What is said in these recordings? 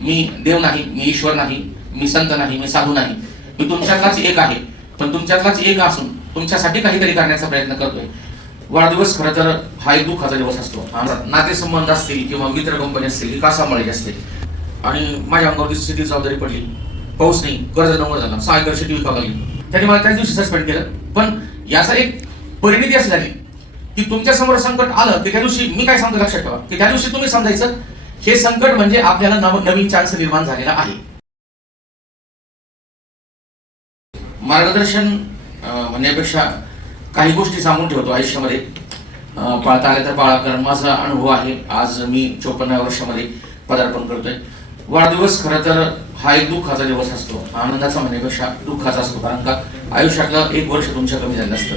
मी देव नाही मी ईश्वर नाही मी संत नाही मी साधू नाही. मी तुमच्यातलाच एक आहे. पण तुमच्यातलाच एक असून तुमच्यासाठी काहीतरी करण्याचा प्रयत्न करतोय. वाढदिवस खरं तर हा एक दुःखाचा दिवस असतो. नातेसंबंध असतील किंवा मित्र कंपनी असतील का सांभाळायची असते आणि माझ्या अंगावरती स्थिती जबाबदारी पडली. पाऊस नाही कर्ज डोंगर झाला सहा एकर शेती विकावं लागली त्यांनी मला त्याच दिवशी सस्पेंड केलं. पण याचा एक परिणिती अशी झाली की तुमच्यासमोर संकट आलं की त्या दिवशी मी काय सांगतो लक्षात ठेवा. की त्या दिवशी तुम्ही समजायचं हे संकट म्हणजे आपल्याला नव नवीन चान्स निर्माण झालेला आहे. मार्गदर्शन म्हणण्यापेक्षा काही गोष्टी सांगून ठेवतो आयुष्यामध्ये. पाळता आले तर पाळा कारण माझा अनुभव आहे. आज मी चोपन्न वर्षामध्ये पदार्पण करतोय. वाढदिवस खरं तर हा एक दुःखाचा दिवस असतो. आनंदाचा म्हणण्यापेक्षा दुःखाचा असतो कारण का? आयुष्यातलं एक वर्ष तुमच्या कमी झालं असतं.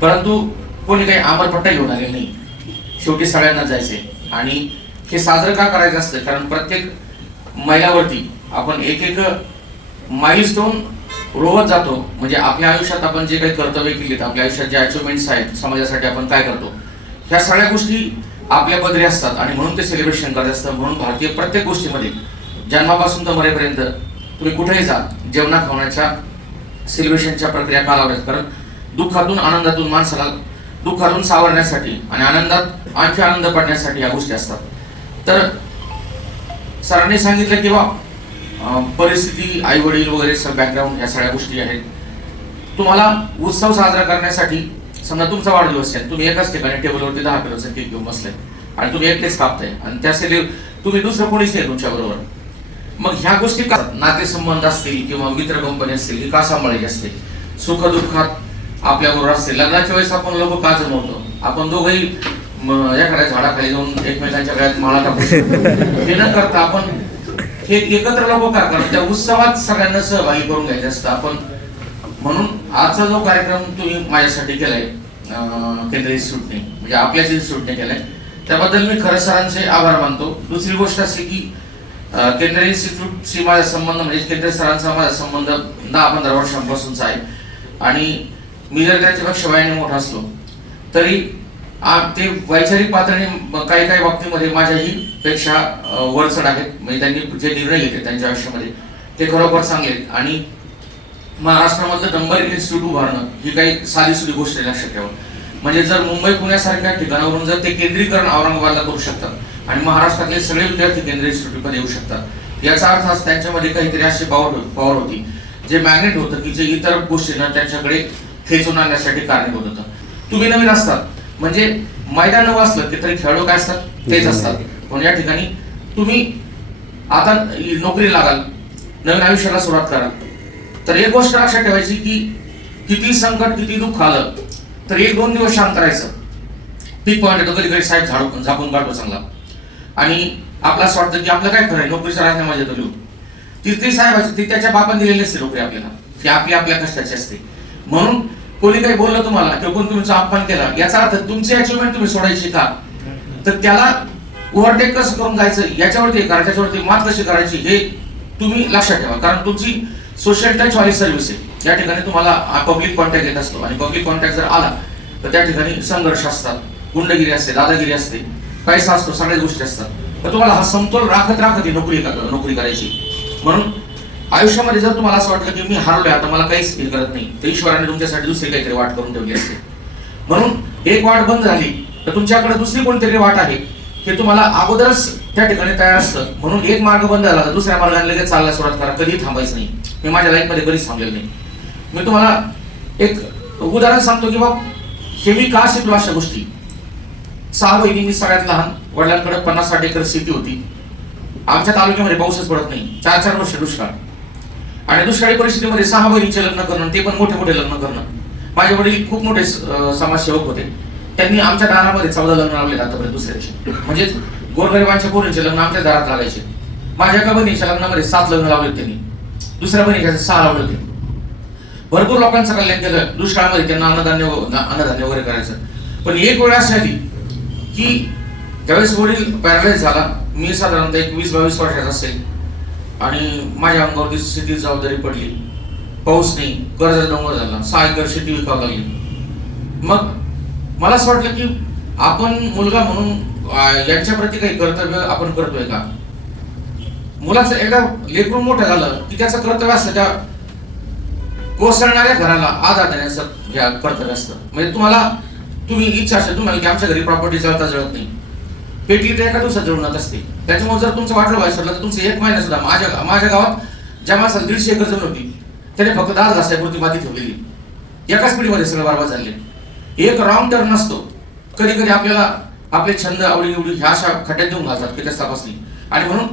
परंतु कोणी काही आमरपट्टा घेऊन आले नाही. शेवटी सगळ्यांना जायचे आणि हे साजरं का करायचं असतं? कारण प्रत्येक मैलावरती आपण एक एक माइलस्टोन रोवत जातो. म्हणजे आपल्या आयुष्यात आपण जे काही कर्तव्य केलीत आपल्या आयुष्यात जे अचिव्हमेंट्स आहेत समाजासाठी आपण काय करतो? ह्या सगळ्या गोष्टी आपल्या पदरी असतात आणि म्हणून ते सेलिब्रेशन करत असतं म्हणून भारतीय प्रत्येक गोष्टीमध्ये जन्मापासून तर मरेपर्यंत तुम्ही कुठेही जा जेवणा खावण्याच्या सेलिब्रेशनच्या प्रक्रिया कालावल्यात कारण दुःखातून आनंदातून माणसाला दुःखातून सावरण्यासाठी आणि आनंदात आणखी आनंद पडण्यासाठी या गोष्टी असतात. तर सरांनी सांगितलं की बा परिस्थिती आई वडील वगैरे सर बॅकग्राऊंड या सगळ्या गोष्टी आहेत. तुम्हाला उत्सव साजरा करण्यासाठी समजा तुमचा वाढदिवस आहे तुम्ही एकाच ठिकाणी टेबलवरती दहा किलोचा केक घेऊन बसलाय आणि तुम्ही एकटेच कापताय आणि त्या तुम्ही दुसरं कोणीच नाही तुमच्या बरोबर. मग ह्या गोष्टी का नातेसंबंध असतील किंवा मित्र कंपनी असतील ही का सांभाळायची असते सुखदुःखात आपल्याबरोबर आपल्या बरोबर असते लग्नाच्या वेळेस आपण लोक का जमवतो? आपण दोघंही एखाद्या झाडाखाली जाऊन एकमेकांच्या गळ्यात माळा टाकू. हे न करता आपण हे एकत्र लोक का कारण त्या उत्सवात सगळ्यांना सहभागी करून घ्यायचं असतं. आपण म्हणून आजचा जो कार्यक्रम तुम्ही माझ्यासाठी केलाय केंद्रीय इन्स्टिट्यूटने म्हणजे आपल्याच इन्स्टिट्यूटने केलाय त्याबद्दल मी खरं सरांचे आभार मानतो. दुसरी गोष्ट अशी की केंद्रीय इन्स्टिट्यूटशी माझा संबंध म्हणजे केंद्रीय सरांचा माझा संबंध दहा पंधरा वर्षांपासूनचा आहे. आणि मी जर त्याच्यापेक्षा वयाने मोठा असलो तरी ते वैचारिक पातळी काही काही बाबतीमध्ये माझ्याही पेक्षा वरचढ आहेत. म्हणजे त्यांनी जे निर्णय घेतले त्यांच्या आयुष्यामध्ये ते खरोखर चांगले आहेत. आणि महाराष्ट्रामधलं नंबर इन्स्टिट्यूट उभारणं ही काही साधीसुधी गोष्ट आहे लक्षात ठेवा. म्हणजे जर मुंबई पुण्यासारख्या ठिकाणावरून जर ते केंद्रीकरण औरंगाबादला करू शकतात आणि महाराष्ट्रातले सगळे विद्यार्थी केंद्रीय इन्स्टिट्यूटमध्ये येऊ शकतात याचा अर्थ आज त्यांच्यामध्ये काहीतरी अशी पॉवर पॉवर हो-, होती. जे मॅग्नेट होतं की जे इतर गोष्टींना त्यांच्याकडे खेचून आणण्यासाठी कारणीभूत होतं. तुम्ही नवीन असतात. म्हणजे मैदान वाचलं असलं की तरी खेळाडू काय असतात? तेच असतात. पण या ठिकाणी तुम्ही आता नोकरी लागाल नवीन आयुष्याला सुरुवात कराल. तर एक गोष्ट लक्षात ठेवायची की किती संकट किती दुःख आलं तर एक दोन दिवस शांत राहायचं. पीक पॉईंट येतो कधी साहेब झाडू झाकून काढतो चांगला आणि आपला असं वाटतं की आपलं काय खरं आहे? नोकरीच्या राहण्या माझ्या येतो ती ती साहेबाची ती त्याच्या बापाने दिलेली असते नोकरी आपल्याला. ती आपली आपल्या कष्टाची असते. म्हणून कोणी काही बोललं तुम्हाला किंवा कोणी तुमचा अपमान केला याचा अर्थ तुमची अचिव्हमेंट तुम्ही सोडायची का? तर त्याला ओव्हरटेक कसं करून जायचं याच्यावरती कारण त्याच्यावरती मात कशी करायची? हे तुम्ही लक्षात ठेवा. कारण तुमची सोशल टच वाली सर्व्हिस आहे. या ठिकाणी तुम्हाला पब्लिक कॉन्टॅक्ट येत असतो. आणि पब्लिक कॉन्टॅक्ट जर आला तर त्या ठिकाणी संघर्ष असतात. गुंडगिरी असते दादागिरी असते. पैसा असतो सगळ्या गोष्टी असतात. तर तुम्हाला हा समतोल राखत राखत ही नोकरी का- नोकरी करायची? म्हणून आयुष्यामध्ये जर तुम्हाला असं वाटलं की मी हरलोय आता मला काहीच फील करत नाही. तर ईश्वराने तुमच्यासाठी दुसरी काहीतरी वाट करून ठेवली असते. म्हणून एक वाट बंद झाली तर तुमच्याकडे दुसरी कोणतरी वाट आहे? हे तुम्हाला अगोदरच त्या ठिकाणी तयार असतं. म्हणून एक मार्ग बंद झाला तर दुसऱ्या मार्गाने लगेच चालला सुरुवात करा. कधी थांबायचं नाही. मी माझ्या लाईफमध्ये कधीच थांबलेलं नाही. मी तुम्हाला एक उदाहरण सांगतो की बा हे मी का शिकलो अशा गोष्टी? सहा बहिणी मी सगळ्यात लहान वडिलांकडे पन्नास साठ एकर शेती होती. आमच्या तालुक्यामध्ये पाऊसच पडत नाही. चार चार वर्ष दुष्काळ. आणि दुष्काळी परिस्थितीमध्ये सहा बहिणीचे लग्न करणं ते पण मोठे मोठे लग्न करणं. माझे वडील खूप मोठे समाजसेवक होते. त्यांनी आमच्या दारामध्ये चौदा लग्न लावले आतापर्यंत दुसऱ्याचे म्हणजेच गोरगरिबांच्या पोरींचे लग्न आमच्या दारात लागायचे. माझ्या एका बहिणीच्या लग्नामध्ये सात लग्न लावले त्यांनी. दुसऱ्या बहिणीच्या सहा लावले होते भरपूर लोकांचं कल्याण केलं. दुष्काळामध्ये त्यांना अन्नधान्य अन्नधान्य वगैरे करायचं. पण एक वेळ अशी आली की ज्यावेळेस वडील पॅरालाइज झाला मी साधारणतः एक वीस बावीस वर्षाचा असेल. आणि माझ्या अंगावरती शेती जबाबदारी पडली. पाऊस नाही कर्ज डोंगर झाला. सहा एकर शेती विकावं लागली. मग मला असं वाटलं की आपण मुलगा म्हणून यांच्याप्रती काही कर्तव्य आपण करतोय का? मुलाचं एकदा लेकरून मोठं झालं की त्याचं कर्तव्य असतं त्या कोसळणाऱ्या घराला आधार देण्याचं कर्तव्य असतं. म्हणजे तुम्हाला तुम्ही इच्छा असेल तुम्हाला की आमच्या घरी प्रॉपर्टी जळता जळत नाही. पेटली तर एका दिवसात जळून जात असते. त्याच्यामुळे जर तुमचं वाटलं व्हायचं तर तुमचं एक महिना सुद्धा माझ्या माझ्या गावात ज्या माणसाला दीडशे एकर जमीन होती त्याने फक्त दहा घासायपुरती माती ठेवलेली. एकाच पिढीमध्ये सगळं बरबाद झाले. एक रॉंग टर्न नसतो. कधी कधी आपल्याला आपले छंद आवडी निवडी ह्या अशा खड्ड्यात देऊन घालतात की त्या तपासली आणि म्हणून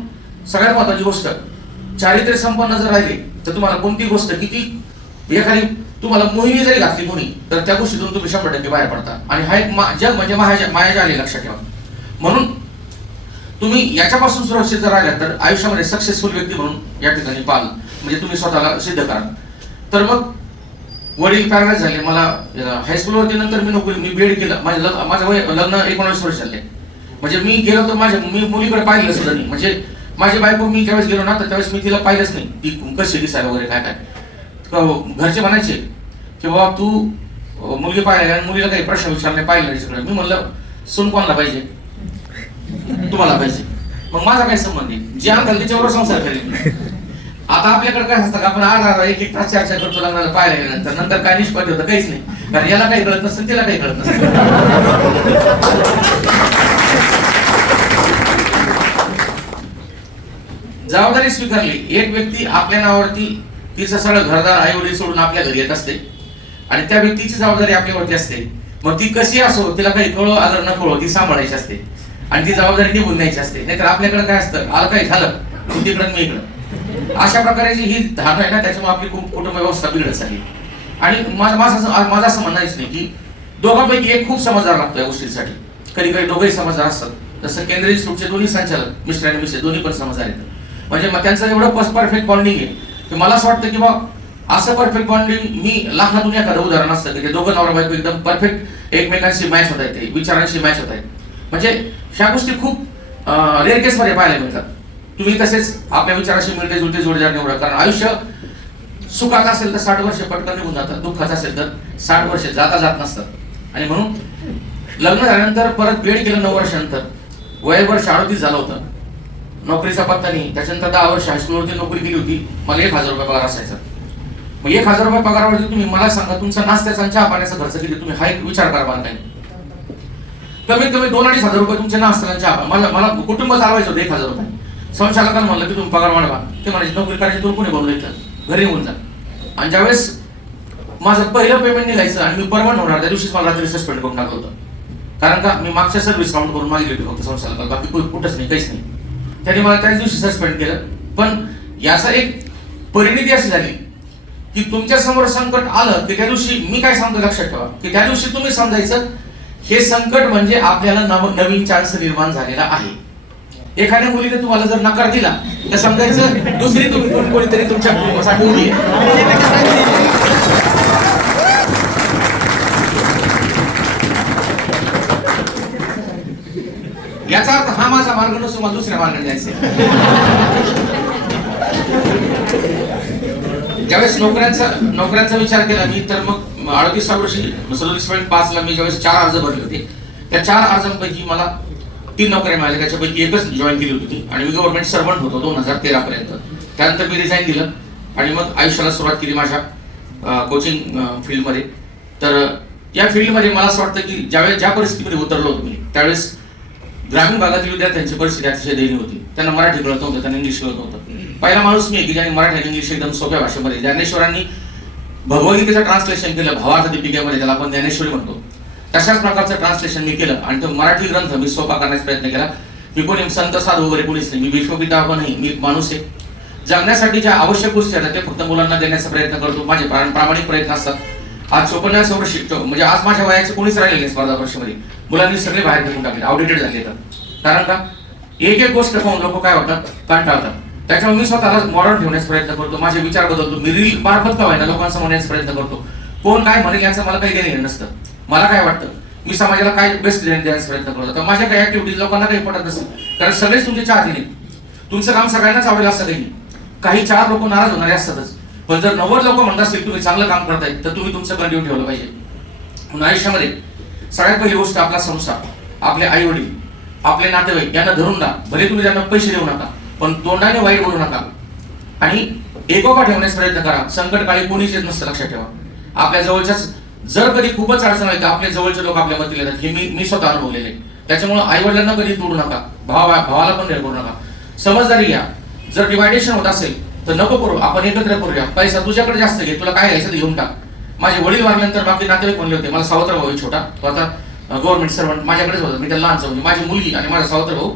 सगळ्यात महत्वाची गोष्ट चारित्र्य संपन्न जर राहिले तर तुम्हाला कोणती गोष्ट किती एखादी तुम्हाला मोहिनी जरी घातली कोणी तर त्या गोष्टीतून तुम्ही शंभर टक्के बाहेर पडता. आणि हा एक मा- जग म्हणजे माया मायाजा आले लक्षात ठेवा. म्हणून तुम्ही याच्यापासून सुरक्षित जर राहिला तर आयुष्यामध्ये सक्सेसफुल व्यक्ती म्हणून या ठिकाणी पाल. म्हणजे तुम्ही स्वतःला सिद्ध करा. तर मग वडील पॅरालाइज झाले. मला हायस्कूलवरती नंतर मी नोकरी मी बीएड केलं. माझं लग्न माझं वय लग्न एकोणावीस वर्ष झाले. म्हणजे मी गेलो तर माझ्या मी मुलीकडे पाहिलं सुद्धा नाही. म्हणजे माझी बायको मी ज्यावेळेस गेलो ना तर त्यावेळेस मी तिला पाहिलंच नाही. ती कशी दिसायला वगैरे काय काय. घरचे म्हणायचे की बाबा तू मुलगी पाहिला आणि मुलीला काही प्रश्न विचारले पाहिलं नाही सगळं. मी म्हणलं सून कोणाला पाहिजे? तुम्हाला पाहिजे. मग माझा काय संबंध आहे? जे अंकल त्याच्यावर संसार करेल. आता आपल्याकडे काय असतं का? आपण आठ आठ एक एक तास चर्चा करतो लग्नाला पाहायला गेल्यानंतर. नंतर काय निष्पत्ती होतं? काहीच नाही. कारण याला काही कळत नसतं तिला काही कळत नसतं जबाबदारी स्वीकारली. एक व्यक्ती आपल्या नावावरती तिचं सगळं घरदार आई वडील सोडून आपल्या घरी येत असते. आणि त्या व्यक्तीची जबाबदारी आपल्यावरती असते. मग ती कशी असो तिला काही कळो आदर न कळो ती सांभाळायची असते. आणि ती जबाबदारी निघून न्यायची असते. नाहीतर आपल्याकडे काय असतं? आलं काही झालं तू तिकडं मी इकडं. अशा प्रकारची ही धारणा आहे ना त्याच्यामुळे आपली कुटुंब व्यवस्था बिघडत चालली. आणि माझं माझं असं- माझं असं म्हणायचं नाही की दोघांपैकी एक खूप समजदार लागतो या गोष्टीसाठी. कधी कधी दोघंही समजदार असतात. जसं केंद्रीय इन्स्टिट्यूटचे दोन्ही संचालक मिस्टर आणि मिस्टर दोन्ही पण समजदार आहेत. म्हणजे मग त्यांचं एवढं परफेक्ट बॉन्डिंग आहे की मला असं वाटतं की बा असं परफेक्ट बॉन्डिंग मी लाखातून एखादं उदाहरण असतं की ते दोघं नवरा बायको एकदम परफेक्ट एकमेकांशी मॅच होत आहेत ते विचारांशी मॅच होत आहेत. म्हणजे ह्या गोष्टी खूप रेअर केसमध्ये पाहायला मिळतात. तुम्ही तसेच आपल्या विचाराशी मिळते जुळते जोडीदार निवडा. कारण आयुष्य सुखात असेल तर साठ वर्ष पटकन निघून जातात. दुःखाचं असेल तर साठ वर्ष जाता जात नसतात. आणि म्हणून लग्न झाल्यानंतर परत वेळ केलं नऊ वर्षानंतर. वय वर्ष अडतीस झालं होतं. नोकरीचा पत्ता नाही. त्याच्यानंतर दहा वर्ष हायस्कूलवरती नोकरी केली होती. मला एक हजार रुपये पगार असायचा. मग एक हजार रुपये पगारावरती तुम्ही मला सांगा तुमचा नाश्त्याचा चहा पाण्याचा खर्च किती? तुम्ही हा एक विचार करा मला कमीत कमी दोन अडीच हजार रुपये तुमचे ना आणि मला मला कुटुंब चालवायचं होतं एक हजार रुपये. संचालकांना म्हणलं की तुम्ही पगार वाढवा. ते म्हणायचे नोकरी करायची तुम्ही कोणी बोलू इथं घरी येऊन जा. आणि ज्यावेळेस माझं पहिलं पेमेंट निघायचं आणि मी परवान होणार त्या दिवशीच मला रात्री सस्पेंड करून टाकलं होतं. कारण का मी मागच्या सर्व्हिस काउंट करून मागितली होती फक्त संचालकाला. बाकी कुठंच नाही काहीच नाही. त्याने मला त्याच दिवशी सस्पेंड केलं. पण याचा एक परिणिती अशी झाली की तुमच्यासमोर संकट आलं की त्या दिवशी मी काय सांगतो लक्षात ठेवा. की त्या दिवशी तुम्ही समजायचं हे संकट म्हणजे आपल्याला नव नवीन चान्स निर्माण झालेला आहे. एखाद्या मुलीने तुम्हाला जर नकार दिला तर समजायचं दुसरी तुम्ही कोण- कोणीतरी तुमच्या कुटुंबासाठी उभी आहे याचा अर्थ हा माझा मार्ग नसून मला दुसऱ्या मार्गाने जायचं ज्यावेळेस नोकऱ्यांचा नोकऱ्यांचा विचार केला मी तर मग अडतीस वर्षी सदोतीस पॉईंट पाच ला मी ज्यावेळेस चार अर्ज भरले होते त्या चार अर्जांपैकी मला तीन नोकऱ्या मिळाल्या त्याच्यापैकी एकच जॉईन केली होती आणि मी गव्हर्नमेंट सर्वंट होतो दोन हजार तेरा पर्यंत. त्यानंतर मी रिझाईन दिलं आणि मग आयुष्याला सुरुवात केली माझ्या कोचिंग फील्डमध्ये तर या फील्डमध्ये मला असं वाटतं की ज्यावेळेस ज्या परिस्थितीमध्ये उतरलो होतो मी त्यावेळेस ग्रामीण भागातील विद्यार्थ्यांची परिस्थिती अतिशय दयनीय होती. त्यांना मराठी कळत नव्हतं त्यांना इंग्लिश कळत नव्हतं. पहिला माणूस मी की ज्याने मराठी आणि इंग्लिश एकदम सोप्या भाषेमध्ये ज्ञानेश्वरांनी भगवद्गीतेचं ट्रान्सलेशन केलं भावार्थ दीपिकेमध्ये त्याला आपण ज्ञानेश्वरी म्हणतो. तशाच प्रकारचं ट्रान्सलेशन मी केलं आणि तो मराठी ग्रंथ मी सोपा करण्याचा प्रयत्न केला. मी कोणी संत साधू वगैरे कोणीच नाही. मी विश्वपिता पण नाही. मी माणूस आहे. जगण्यासाठी ज्या आवश्यक गोष्टी आहेत ते फक्त मुलांना देण्याचा प्रयत्न करतो. माझे प्रामाणिक प्रयत्न असतात. आज चोपन्नास शिकतो म्हणजे आज माझ्या वयाचे कोणीच राहिले नाही स्पर्धा परीक्षेमध्ये. मुलांनी सगळे बाहेर फेकून टाकले. ऑडिटेड झाले तर. कारण का? एक एक गोष्ट पाहून लोक काय होतात? कंटाळतात. त्याच्यामुळे मी स्वतःला मॉडर्न ठेवण्याचा प्रयत्न करतो. माझे विचार बदलतो. मी रील मार्फत का व्हायना लोकांसमोर येण्याचा प्रयत्न करतो. कोण काय म्हणेल याचं मला काही देणे नसतं. मला काय वाटतं? मी समाजाला काय बेस्ट देण्याचा प्रयत्न करतो? तर माझ्या काही ऍक्टिव्हिटीज लोकांना काही पटत नसतं. कारण सगळेच तुमचे चार दिले. तुमचं काम सगळ्यांनाच आवडेल असं काही काही चार लोक नाराज होणारे असतातच. पण जर नव्वद लोक म्हणत असतील तुम्ही चांगलं काम करताय तर तुम्ही तुमचं कंटिन्यू ठेवलं पाहिजे. म्हणून आयुष्यामध्ये सगळ्यात पहिली गोष्ट आपला संसार आपले आई वडील आपले नातेवाईक यांना धरून ना भले तुम्ही त्यांना पैसे देऊ नका. पण तोंडाने वाईट बोलू नका. आणि एकोपा ठेवण्याचा प्रयत्न करा. संकट काही कोणीच येत नसतं लक्षात ठेवा. आपल्या जवळच्याच जर कधी खूपच अडचण आली तर आपल्या जवळचे लोक आपल्या मदतीला येतात. हे मी मी स्वतः अनुभवलेले त्याच्यामुळे आई वडिलांना कधी तोडू नका. भावा भावाला पण हेर करू नका. समजदारी घ्या. जर डिवायडेशन होत असेल तर नको करू. आपण एकत्र करूया. पैसा तुझ्याकडे जास्त घे. तुला काय घ्यायचं घेऊन टाक. माझे वडील वारल्यानंतर बाकी नातेवाईक म्हणले होते मला सावत्र भाऊ छोटा. तो आता गव्हर्नमेंट सर्वंट माझ्याकडेच होता. मी त्याला लहानचं म्हणजे माझी मुलगी आणि माझा सावत्र भाऊ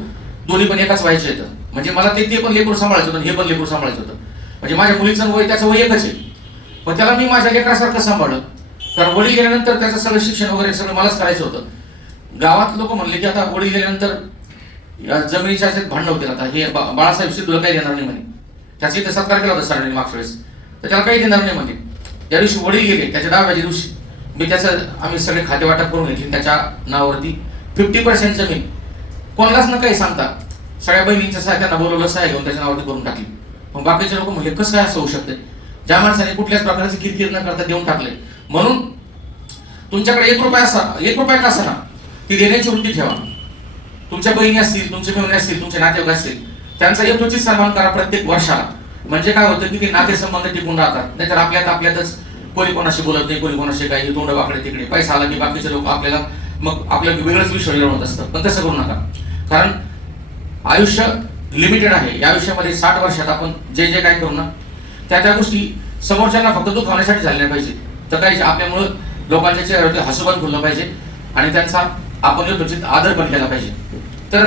दोन्ही पण एकाच व्हायचे येतं म्हणजे मला ते ते पण लेकरू सांभाळायचं होतं हे पण लेकरू सांभाळायचं होतं. म्हणजे माझ्या मुलीचं वय त्याचं वय एकच आहे. पण त्याला मी माझ्या लेकरासारखं सांभाळलं. कारण वडील गेल्यानंतर त्याचं सगळं शिक्षण वगैरे सगळं मलाच करायचं होतं. गावात लोक म्हणले की आता वडील गेल्यानंतर या जमिनीच्या ह्याच्यात भांडण होतील आता. हे बा- बाळासाहेब तुला काही देणार नाही म्हणे. त्याचा इथे सत्कार केला होता सरांनी मागच्या वेळेस. तर त्याला काही देणार नाही म्हणे. त्या दिवशी वडील गेले त्याच्या दहाव्याच्या दिवशी. मी त्याचं आम्ही सगळे खाते वाटप करून घेतली त्याच्या नावावरती फिफ्टी पर्सेंट जमीन. कोणालाच न काही सांगता सगळ्या बहिणींच्या सहाय्या त्यांना बोलवलं सहाय्य घेऊन त्याच्या नावावरती करून टाकली. मग बाकीचे लोक म्हणजे कसं काय असं होऊ शकते ज्या माणसाने कुठल्याच प्रकारची किरकिर न करता देऊन टाकले. म्हणून तुमच्याकडे एक रुपया असा एक रुपया का ना? ती देण्याची वृत्ती ठेवा. तुमच्या बहिणी असतील तुमचे मेहणे असतील तुमचे नातेवाईक असतील त्यांचा यथोचित सन्मान करा प्रत्येक वर्षाला. म्हणजे काय होतं की ते नातेसंबंध टिकून राहतात. नाहीतर आपल्यात आपल्यातच कोणी कोणाशी बोलत नाही कोणी कोणाशी काही तोंड वाकडे तिकडे. पैसा आला की बाकीचे लोक आपल्याला मग आपल्या वेगळंच विश्व निर्माण होत असतं पण तसं करू नका. कारण आयुष्य लिमिटेड आहे. या आयुष्यामध्ये साठ वर्षात आपण जे जे काय करू ना त्या त्या गोष्टी समोरच्यांना फक्त दुखावण्यासाठी झाल्या पाहिजे तर काही आपल्यामुळं लोकांच्या चेहऱ्यावरती हसू खुललं पाहिजे आणि त्यांचा आपण यथोचित आदर पण केला पाहिजे. तर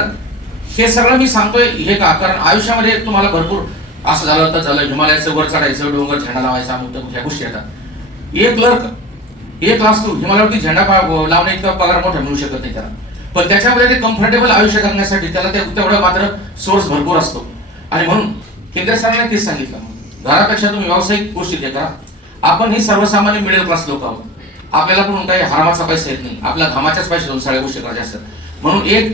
हे सगळं मी सांगतोय हे का? कारण आयुष्यामध्ये तुम्हाला भरपूर असं झालं तर झालं हिमालयाचं वर चढायचं डोंगर झेंडा लावायचा मुद्दा ह्या गोष्टी येतात एक क्लर्क एक क्लास हिमालयावरती झेंडा पा- लावण्या इतका पगार मोठा मिळू शकत नाही त्याला. पण त्याच्यामध्ये ते कम्फर्टेबल आयुष्य करण्यासाठी त्याला ते तेवढा मात्र सोर्स भरपूर असतो. आणि म्हणून केंद्र सरकारने तेच सांगितलं. घरापेक्षा तुम्ही व्यावसायिक गोष्टी ते करा आपण ही सर्वसामान्य मिडल क्लास लोक आहोत. आपल्याला पण काही हरामाचा पैसा येत नाही. आपल्या घामाच्याच पैशातून सगळ्या गोष्टी करायच्या असतात. म्हणून एक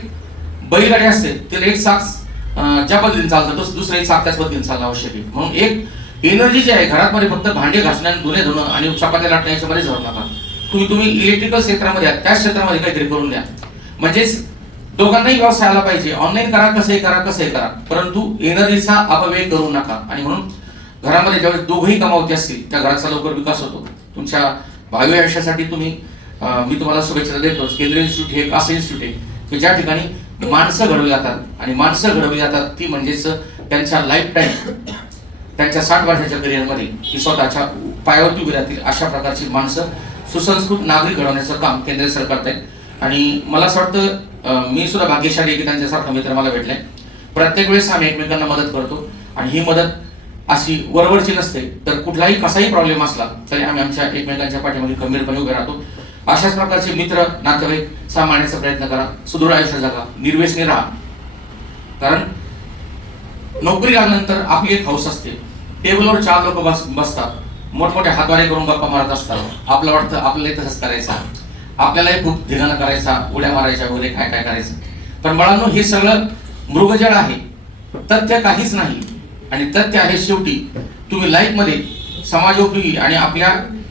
बैलगाडी असते तिला एक साथ ज्या पद्धतीने चालतं तसं दुसरं एक साथ त्याच पद्धतीने चालणं आवश्यक आहे. म्हणून एक एनर्जी जी आहे घरामध्ये फक्त भांडे घासणं आणि धुणे धुणं आणि चपात्या लाटण्याच्या याच्यामध्ये जाऊ नका. तुम्ही तुम्ही इलेक्ट्रिकल क्षेत्रामध्ये त्याच क्षेत्रामध्ये काहीतरी करून द्या. म्हणजेच दोघांनाही व्यवसाय आला पाहिजे. ऑनलाईन करा कसंही करा कसे करा. परंतु एनर्जीचा अपव्यय करू नका. आणि म्हणून घरामध्ये ज्यावेळेस दोघंही कमावते असतील त्या घराचा लवकर विकास होतो. तुमच्या भावी आयुष्यासाठी तुम्ही मी तुम्हाला शुभेच्छा देतोच केंद्रीय इन्स्टिट्यूट हे एक असं इन्स्टिट्यूट आहे की ज्या ठिकाणी माणसं घडवली जातात. आणि माणसं घडवली जातात ती म्हणजेच त्यांच्या लाईफ टाईम त्यांच्या साठ वर्षाच्या करिअरमध्ये ती स्वतःच्या पायावरती उभी राहतील अशा प्रकारची माणसं सुसंस्कृत नागरिक घडवण्याचं काम केंद्र सरकार करत आहे आणि मला असं वाटतं मी सुद्धा भाग्यशाली की त्यांच्यासारखा मित्र मला भेटलाय. प्रत्येक वेळेस आम्ही एकमेकांना मदत करतो आणि ही मदत अशी वरवरची नसते. तर कुठलाही कसाही प्रॉब्लेम असला तरी आम्ही आमच्या एकमेकांच्या पाठीमध्ये खंबीरपणे उभे राहतो. अशाच प्रकारचे मित्र नातेवाईक सांभाळण्याचा प्रयत्न करा. सुदृढ आयुष्य जगा. निर्वेशने राहा. कारण नोकरी लागल्यानंतर आपली एक हौस असते. टेबलवर चार लोक बस बसतात. मोठमोठ्या हातवारे करून गप्पा मारत असतात. आपलं वाटतं आपल्याला तसंच करायचं आपल्यालाही खूप धिगाणा करायचा उड्या मारायच्या वगैरे काय काय करायचं. पण बाळांनो हे सगळं मृगजळ आहे. तथ्य काहीच नाही. आणि तथ्य आहे शेवटी तुम्ही लाईफमध्ये समाजोपयोगी आणि आपल्या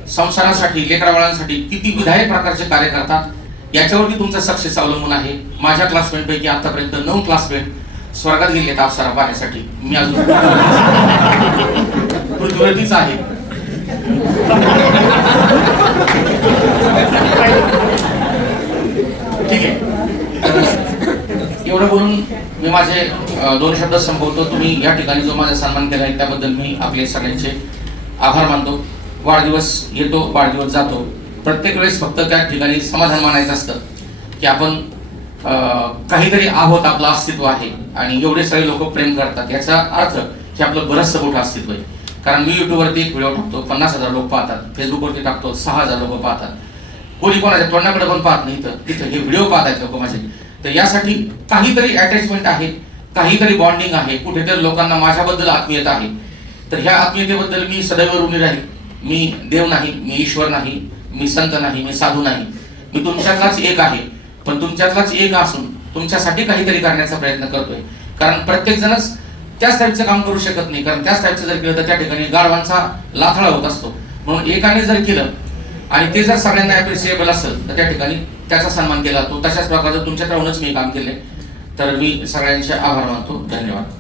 संसारासाठी लेकराबाळांसाठी किती विधायक प्रकारचे कार्य करतात याच्यावरती तुमचा सक्सेस अवलंबून आहे. माझ्या क्लासमेट पैकी आतापर्यंत नऊ क्लासमेट स्वर्गात गेले अप्सरा पाहण्यासाठी. मी अजून पृथ्वीवरतीच आहे. ठीक आहे. एवढं बोलून मी माझे दोन शब्द संपवतो. तुम्ही या ठिकाणी जो माझा सन्मान केला आहे त्याबद्दल मी आपले सगळ्यांचे आभार मानतो. वाढदिवस येतो वाढदिवस जातो. प्रत्येक वेळेस फक्त त्या ठिकाणी समाधान मानायचं असतं की आपण काहीतरी आहोत आपलं अस्तित्व आहे. आणि एवढे सगळे लोक प्रेम करतात. याचा अर्थ की आपलं बरंचसं मोठं अस्तित्व आहे. कारण मी युट्यूबवरती एक व्हिडिओ टाकतो. पन्नास हजार लोक पाहतात. फेसबुकवरती टाकतो. सहा हजार लोक पाहतात. कोणी कोणाच्या तोंडाकडे पण पाहत नाही तर तिथं हे व्हिडिओ पाहत आहेत लोक माझे. तर यासाठी काहीतरी अटॅचमेंट आहे काहीतरी बॉन्डिंग आहे. कुठेतरी लोकांना माझ्याबद्दल आत्मीयता आहे. तर ह्या आत्मीयतेबद्दल मी सदैव ऋणी राहील. मी देव नाही मी ईश्वर नाही मी संत नाही मी साधू नाही. मी तुमच्यातलाच एक आहे. पण तुमच्यातलाच एक असून तुमच्यासाठी काहीतरी करण्याचा प्रयत्न करतोय. कारण प्रत्येक जणच त्याच टाईपचं काम करू शकत नाही. कारण त्याच टाईपचं जर केलं तर त्या ठिकाणी गाढवांचा लाथळा होत असतो. म्हणून एकाने जर केलं आणि ते जर सगळ्यांना अप्रिशिएबल असेल तर त्या ठिकाणी त्याचा सन्मान केला जातो. तशाच प्रकारचं तुमच्याकडूनच मी काम केले तर मी सगळ्यांचे आभार मानतो. धन्यवाद.